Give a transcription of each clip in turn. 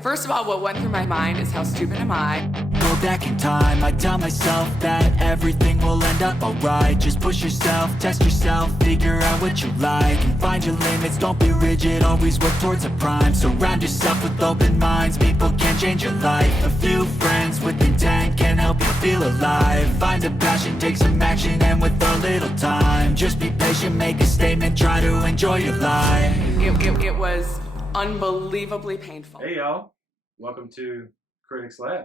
First of all, what went through my mind is how stupid am I? Go back in time, I tell myself that everything will end up alright. Just push yourself, test yourself, figure out what you like, and find your limits, don't be rigid, always work towards a prime. Surround yourself with open minds, people can change your life. A few friends with intent can help you feel alive. Find a passion, take some action, and with a little time, just be patient, make a statement, try to enjoy your life. It was unbelievably painful. Hey y'all, welcome to Critics Lab.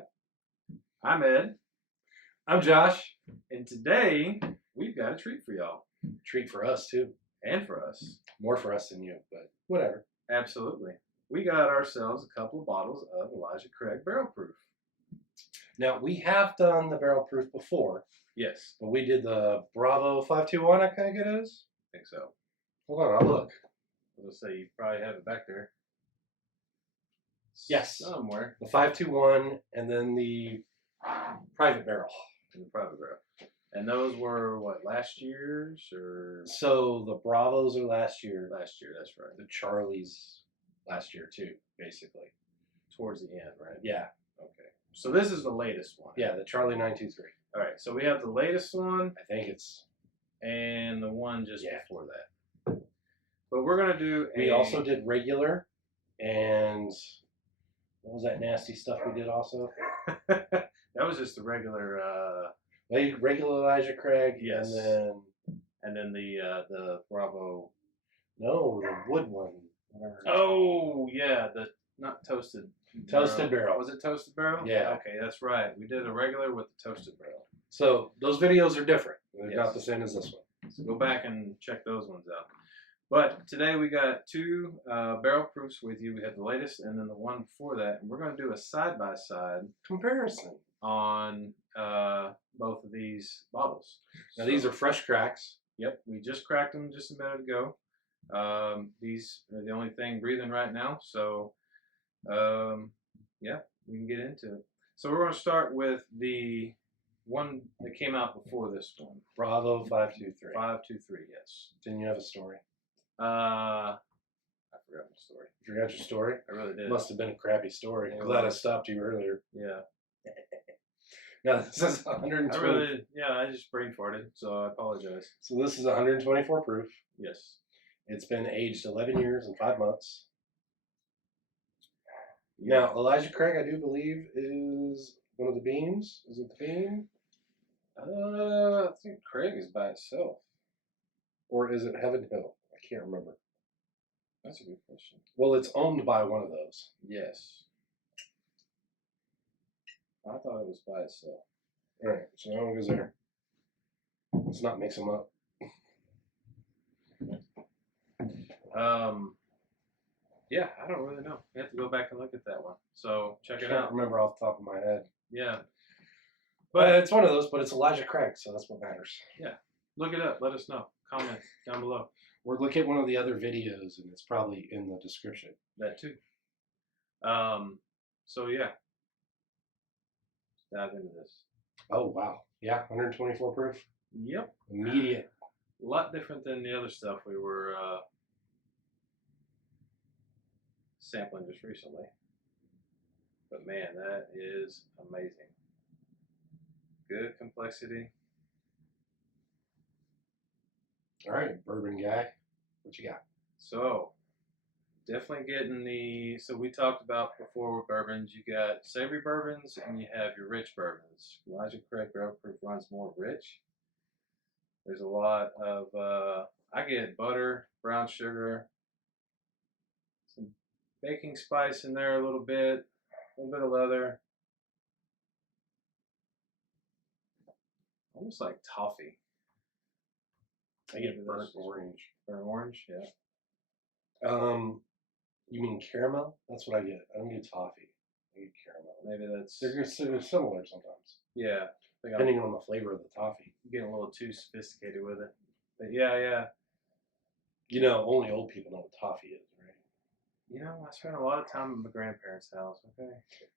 I'm Ed. I'm Josh. And today we've got a treat for y'all. Treat for us too. And for us. More for us than you, but whatever. Absolutely. We got ourselves a couple of bottles of Elijah Craig Barrel Proof. Now we have done the barrel proof before, Yes, but we did the Bravo 521, I think it is. I think so. Hold on, I'll look. Let's say you probably have it back there. Yes. Somewhere The 521 and then the private barrel. in the private barrel. And those were what, last year's or So the Bravos are last year. last year? That's right. The Charlies last year too, basically. Towards the end, right? Yeah. Okay. So this is the latest one. Yeah, the Charlie 923. All right. So we have the latest one I think it's. and the one just Yeah. before that. But we're gonna do. We also did regular, and what was that nasty stuff we did also? That was just the regular. Regular Elijah Craig, Yes. and then the Bravo. no, the wood one. Whatever. Oh yeah, the not toasted. Toasted barrel. Was it toasted barrel? Yeah. Okay, that's right. We did a regular with the toasted barrel. So those videos are different. They're Yes. not the same as this one. So go back and check those ones out. But today we got two barrel proofs with you. We had the latest and then the one before that. And we're going to do a side-by-side Comparison. on both of these bottles. Now these are fresh cracks. Yep, we just cracked them just a minute ago. These are the only thing breathing right now. So, yeah, we can get into it. So we're going to start with the one that came out before this one. Bravo 523. 523, yes. Didn't you have a story? I forgot my story. You forgot your story? I really did. Must have been a crappy story. It I'm glad I was. stopped you earlier. Yeah. Now this is 120. I just brain farted, so I apologize. So this is 124 proof. Yes. It's been aged 11 years and 5 months. Now, Elijah Craig, I do believe, is one of the beans. Is it the bean? I think Craig is by itself. Or is it Heaven Hill? I can't remember. That's a good question. Well, it's owned by one of those. Yes. I thought it was by itself. All right, so that one goes there. Let's not mix them up. Yeah, I don't really know. We have to go back and look at that one. So check I it can't out. remember off the top of my head. Yeah. But it's one of those, but it's Elijah Craig, so that's what matters. Look it up. Let us know. Comment down below. Or look at one of the other videos, and it's probably in the description. That too. So yeah. Let's dive into this. Oh, wow. Yeah, 124 proof. Yep. Immediate. A lot different than the other stuff we were sampling just recently. But man, that is amazing. Good complexity. All right, bourbon guy. What you got? So, definitely getting the, so we talked about before with bourbons, you got savory bourbons and you have your rich bourbons. Elijah Craig Barrel Proof runs more rich. There's a lot of, I get butter, brown sugar, some baking spice in there a little bit of leather. Almost like toffee. I get burnt orange. Burnt orange, yeah. You mean caramel? That's what I get. I don't get toffee. I get caramel. Maybe that's, They're similar sometimes, yeah. I think I'm depending on the flavor of the toffee. getting a little too sophisticated with it. But yeah. You know, only old people know what toffee is, right? You know, I spent a lot of time at my grandparents' house, okay?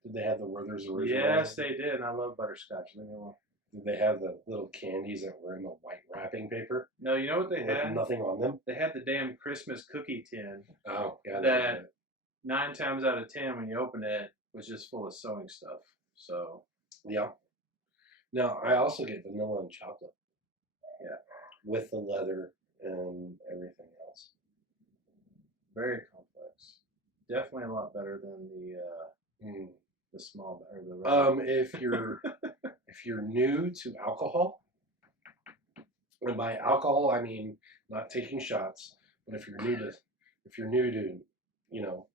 Did they have the Werther's original? Yes, they did, and I love butterscotch. Leave me alone. Did they have the little candies that were in the white wrapping paper No, you know what they with had? nothing on them? They had the damn Christmas cookie tin Oh, yeah. that 9 times out of 10 when you open it was just full of sewing stuff. So Yeah. Now, I also get vanilla and chocolate. Yeah. With the leather and everything else. very complex. Definitely a lot better than the small or the If you're new to alcohol, and by alcohol I mean not taking shots, but if you're new to you know,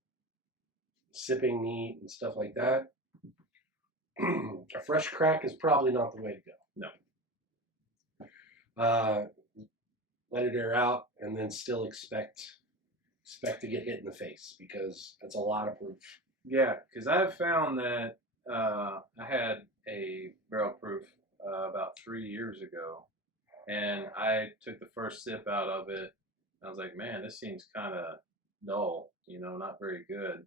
sipping neat and stuff like that, a fresh crack is probably not the way to go. No. Let it air out and then still expect to get hit in the face, because that's a lot of proof. Yeah, because I've found that I had a barrel proof about 3 years ago, and I took the first sip out of it. I was like, man, this seems kind of dull, you know, not very good.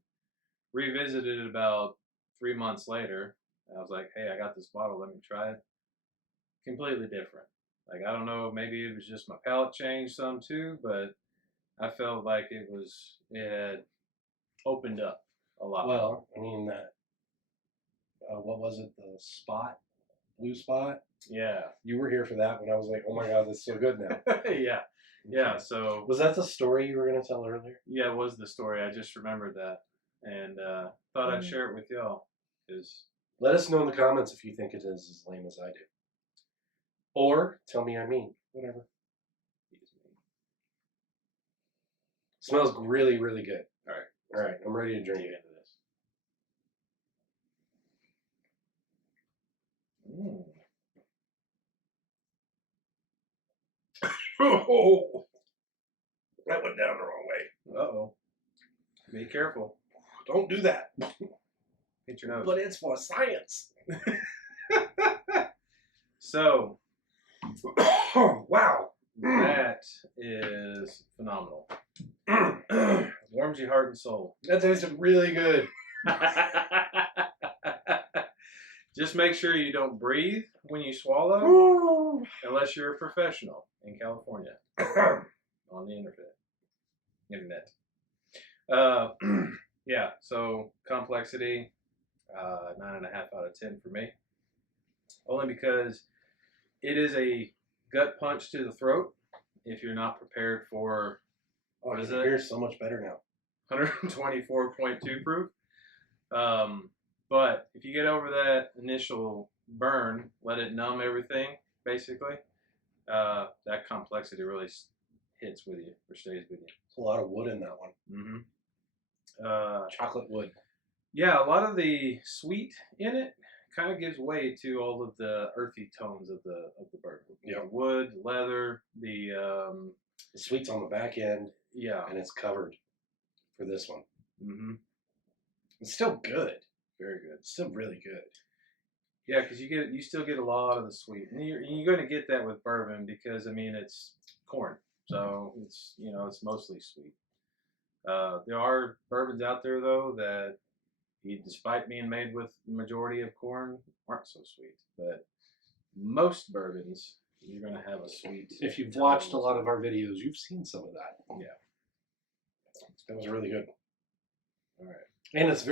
Revisited it about 3 months later. I was like, hey, I got this bottle, let me try it. Completely different. Like, I don't know, maybe it was just my palate changed some too, but I felt like it had opened up a lot. Well, I mean, that, what was it, the blue spot? Yeah. You were here for that when I was like, oh my God, this is so good now. Yeah. Yeah, so. Was that the story you were going to tell earlier? Yeah, it was the story. I just remembered that. And thought I'd share it with y'all. Let us know in the comments if you think it is as lame as I do. Or tell me I mean. Whatever. Smells really, really good. All right, I'm ready to drink it. Into this. Oh, that went down the wrong way. Uh-oh. Be careful. Don't do that. Hit your nose. But it's for science. So, wow. that is phenomenal. Warms your heart and soul. That tasted really good. Just make sure you don't breathe when you swallow, unless you're a professional in California on the internet. Yeah, so complexity, 9.5 out of 10 for me. Only because it is a gut punch to the throat if you're not prepared for, what is it? Here's so much better now. 124.2 proof. But if you get over that initial burn, let it numb everything, basically, that complexity really hits with you or stays with you. There's a lot of wood in that one. Mm-hmm. Chocolate wood. Yeah, a lot of the sweet in it kind of gives way to all of the earthy tones of the bourbon. Yeah. The wood, leather, the sweet's on the back end. Yeah. And it's covered for this one. Mm-hmm. It's still good. Very good. It's still really good. Yeah, because you still get a lot of the sweet, and you're going to get that with bourbon because I mean it's corn, so it's it's mostly sweet. There are bourbons out there though that, despite being made with the majority of corn, aren't so sweet. But most bourbons, you're going to have a sweet. If you've watched a lot of our videos, you've seen some of that. Yeah, that was really good. All right, and it's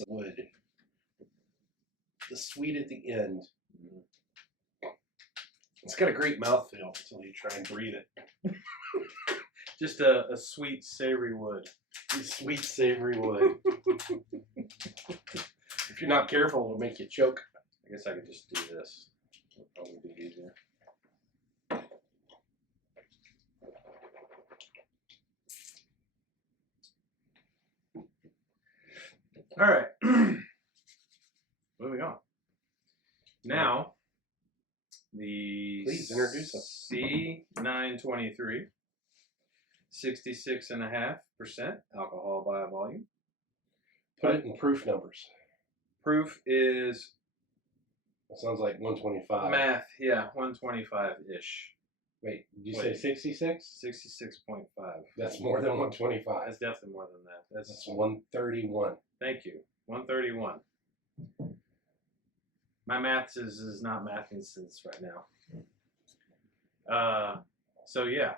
a wood. The sweet at the end. It's got a great mouthfeel until you try and breathe it. Just a sweet, savory wood. Sweet, savory wood. If you're not careful, it'll make you choke. I guess I could just do this. It'll probably be easier. All right. Moving on. Now, Please introduce us. C923, 66.5% alcohol by volume. Put it in proof numbers. Proof is... That sounds like 125. Math, yeah, 125-ish. Wait, did you say 66? 66.5. That's more than 125. That's definitely more than that. That's 131. Thank you. 131. My maths is not mathing sense right now. So yeah,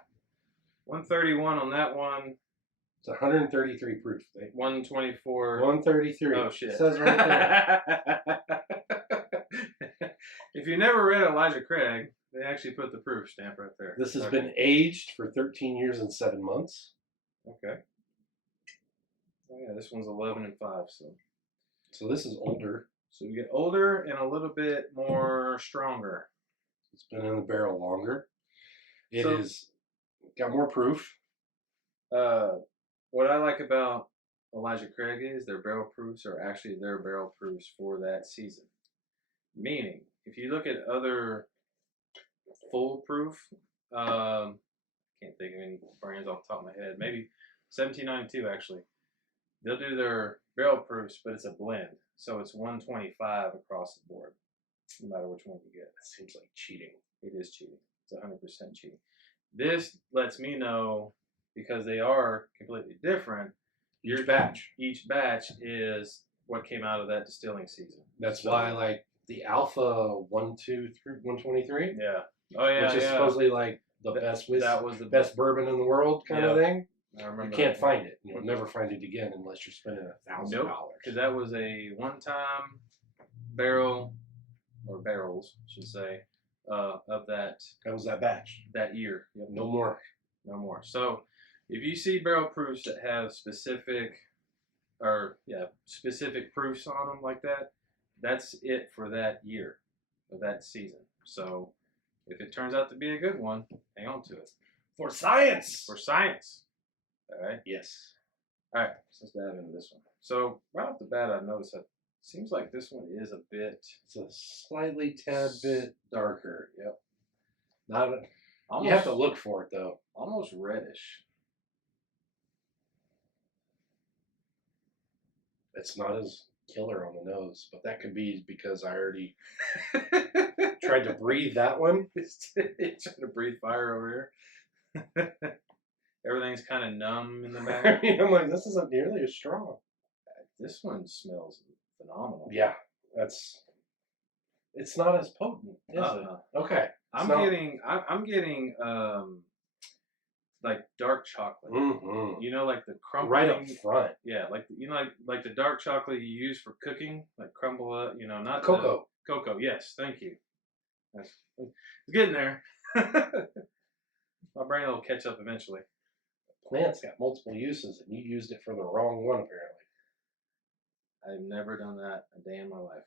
131 on that one. It's 133 proof. 124. 133. Oh shit! It says right there. If you never read Elijah Craig, they actually put the proof stamp right there. This has been aged for 13 years and 7 months. Okay. Oh yeah, this one's 11 and 5. So this is older. So we get older and a little bit more stronger. It's been in the barrel longer. It So- is got more proof. What I like about Elijah Craig is their barrel proofs are actually their barrel proofs for that season. Meaning, if you look at other full proof, can't think of any brands off the top of my head. Maybe 1792 actually. They'll do their barrel proofs, but it's a blend, so it's 125 across the board, no matter which one you get. That seems like cheating. It is cheating. It's 100% cheating. This lets me know, because they are completely different. Each batch. Each batch is what came out of that distilling season. That's So- why, like, the Alpha 123, Yeah. Oh yeah. which is yeah. supposedly like the best whiskey, That was the best bourbon in the world kind of thing. I You remember. can't find it. You'll never find it again unless you're spending $1,000. Nope. Because that was a one-time barrel, or barrels, I should say, of that That was that batch. year. Yep. No more. No more. So if you see barrel proofs that have specific proofs on them like that, that's it for that year, or that season. So if it turns out to be a good one, hang on to it. For science! For science. All right. Yes. All right. So let's dive into this one. So right off the bat, I've noticed that it seems like this one is a bit It's a slightly tad bit darker. Yep. Not a, almost, you have to look for it, though. almost reddish. It's not as killer on the nose, but that could be because I already tried to breathe that one. It's trying to breathe fire over here. Everything's kind of numb in the back. I'm like, this isn't nearly as strong. This one smells phenomenal. Yeah, it's not as potent, is Uh-uh. it? Okay. I'm So- getting like dark chocolate. Mhm. You know, like the crumbling. Right up front. Yeah, like like the dark chocolate you use for cooking, like crumble it. You know, not the- Cocoa. Cocoa. Yes, thank you. It's getting there. My brain will catch up eventually. Plant's got multiple uses, and you used it for the wrong one, apparently. I've never done that a day in my life.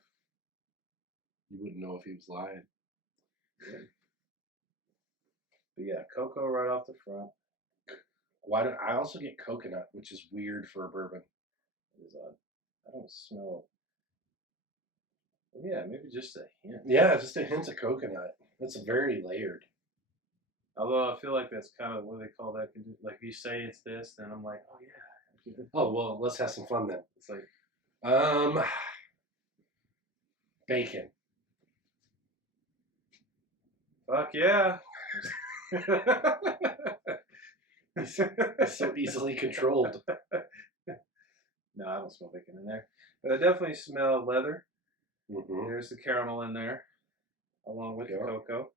You wouldn't know if he was lying. But yeah, cocoa right off the front. Why don't I also get coconut, which is weird for a bourbon? It is odd. I don't smell. Well, yeah, maybe just a hint. Yeah, just a hint of coconut. That's very layered. Although I feel like that's kind of what they call that. Like if you say it's this, then I'm like, oh yeah. Oh well, let's have some fun then. It's like Bacon. fuck yeah. It's so easily controlled. No, I don't smell bacon in there, but I definitely smell leather. Mm-hmm. There's the caramel in there, along with Yeah. the cocoa.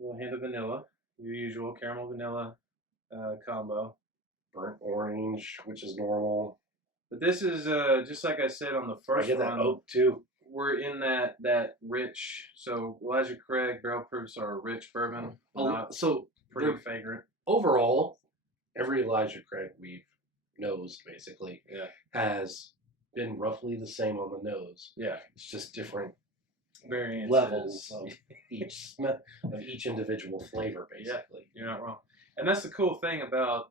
A little hint of vanilla, your usual caramel vanilla combo. Burnt orange, which is normal. But this is just like I said on the I first get that one. oak too. We're in that rich. So Elijah Craig barrel proofs are a rich bourbon, not So pretty they're- fragrant. overall, every Elijah Craig we've nosed basically Yeah, has been roughly the same on the nose. yeah. It's just different Variances. levels of each individual flavor, basically. You're not wrong. And that's the cool thing about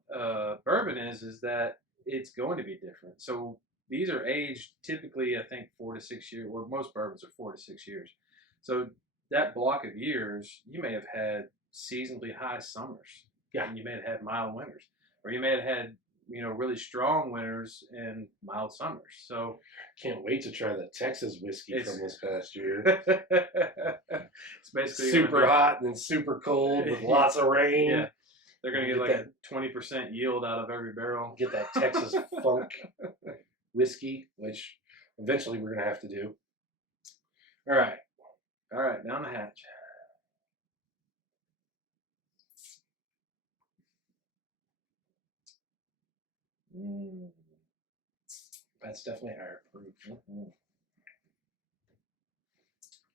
bourbon is that it's going to be different. So these are aged typically, I think, 4 to 6 years, or most bourbons are 4 to 6 years. So that block of years, you may have had seasonally high summers. Yeah. And you may have had mild winters. Or you may have had, really strong winters and mild summers. So Can't wait to try the Texas whiskey It's- from this past year. it's basically Super gonna be- hot and then super cold with lots of rain. Yeah. They're going to get Get like a 20% yield out of every barrel. Get that Texas funk whiskey, which eventually we're going to have to do. All right. All right, down the hatch. Mm. That's definitely higher proof. Mhm.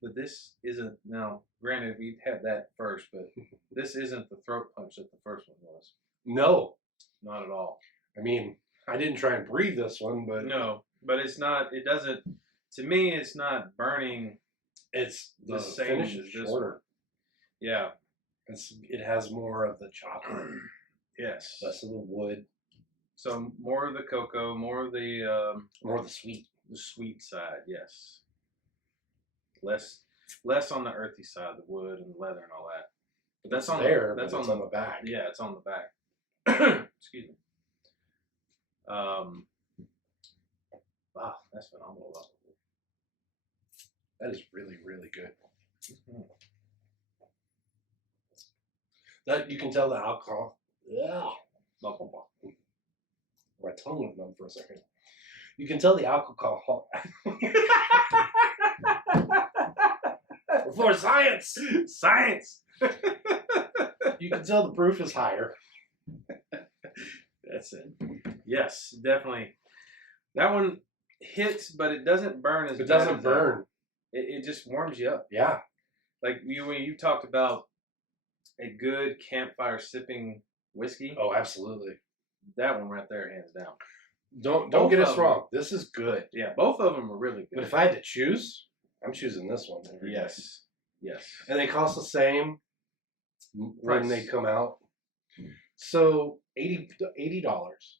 But this isn't, now, granted, we've had that first, but this isn't the throat punch that the first one was. No. Not at all. I mean, I didn't try and breathe this one, but No, but it's not, it doesn't, to me, it's not burning. it's the The same finish as is this shorter. Yeah. It has more of the chocolate, Yes. less of the wood, So more of the cocoa, more of the more of the sweet. sweet side, yes. Less on the earthy side, the wood and the leather and all that. But that's It's on there. That's but it's on the back. Yeah, it's on the back. Excuse me. Wow, that's phenomenal. That is really, really good. Mhm. That you can tell the alcohol. Yeah. Blah, blah, blah. My tongue went numb for a second. You can tell the alcohol. For science! Science! You can tell the proof is higher. That's it. Yes, definitely. That one hits, but it doesn't burn as It bad doesn't as burn. It just warms you up. Yeah. Like when you talked about a good campfire sipping whiskey, Oh, absolutely. that one right there, hands down. Don't Both get of us them. wrong. This is good. Yeah, both of them are really good. But if I had to choose, I'm choosing this one. every day. Yes, yes. And they cost the same when Price. they come out. So $80. $80.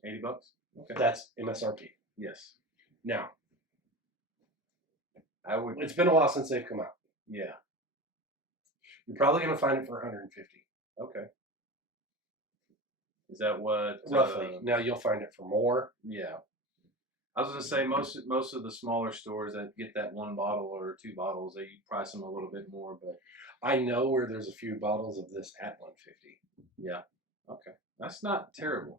Okay. That's MSRP. Yes, Now, I would. it's been a while since they've come out. Yeah. You're probably going to find it for $150. Okay. Is that what? Roughly. Now you'll find it for more. Yeah. I was gonna say most of the smaller stores that get that one bottle or two bottles, they price them a little bit more, but I know where there's a few bottles of this at $150. yeah. Okay. That's not terrible.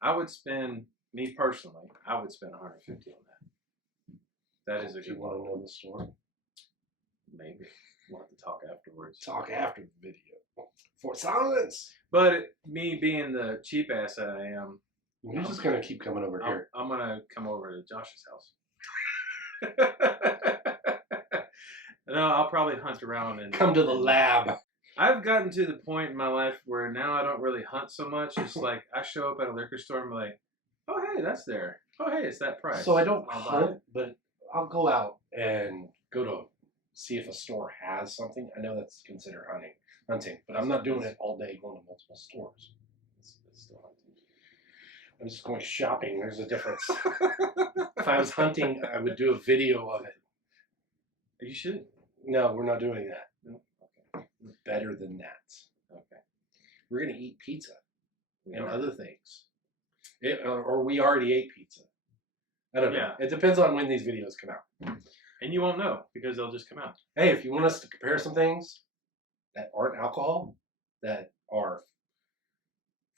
I would spend, me personally, I would spend $150 on that. That is a If you good want to bottle. know the store, Maybe. We'll have to talk afterwards. talk after the video. For silence. But me being the cheap ass that I am, You're just going to keep coming over here. I'm gonna come over to Josh's house. No, I'll probably hunt around and Come to the lab. I've gotten to the point in my life where now I don't really hunt so much. It's like I show up at a liquor store and I'm like, oh hey, that's there. Oh hey, it's that price. So I don't I'll buy hunt, it. but I'll go out and go to see if a store has something. I know that's considered hunting, but I'm not doing it all day going to multiple stores. It's still hunting. I'm just going shopping. There's a difference. If I was hunting, I would do a video of it. You should. No, we're not doing that. No? Okay. Better than that. Okay. We're going to eat pizza We and are. other things. Or we already ate pizza. I don't know. Yeah. It depends on when these videos come out. And you won't know because they'll just come out. Hey, if you want us to compare some things that aren't alcohol, that are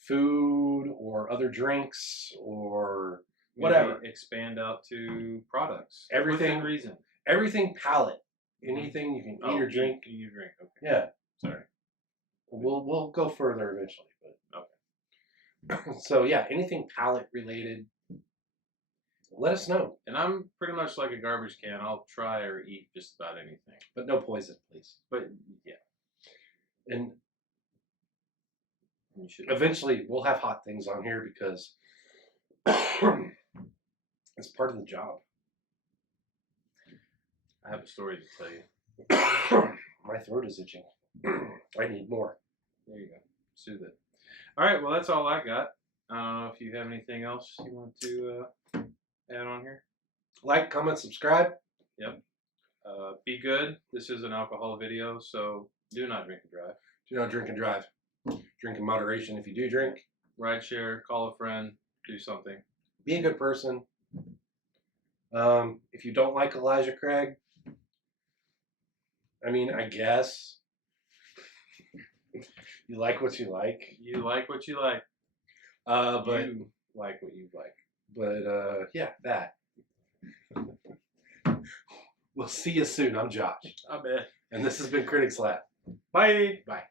food or other drinks or whatever, Maybe expand out to products. Everything- Within reason. everything palate, anything you can eat or drink. You drink. Okay. Yeah, Sorry. we'll go further eventually, but okay. So yeah, anything palate related, let us know, And I'm pretty much like a garbage can. I'll try or eat just about anything. but no poison, please. But yeah, And you should. eventually, we'll have hot things on here because it's part of the job. I have a story to tell you. My throat is itching. I need more. There you go. Soothe it. All right. Well, that's all I got. I don't know if you have anything else you want to add on here. Like, comment, subscribe. Be good. This is an alcohol video, so do not drink and drive. Do not drink and drive. Drink in moderation if you do drink. Ride share, call a friend, do something. Be a good person. If you don't like Elijah Craig, I mean, I guess you like what you like. You like what you like. But You like what you like. yeah, that. We'll see you soon. I'm Josh, I bet. and this has been Critics Lab. Bye. Bye.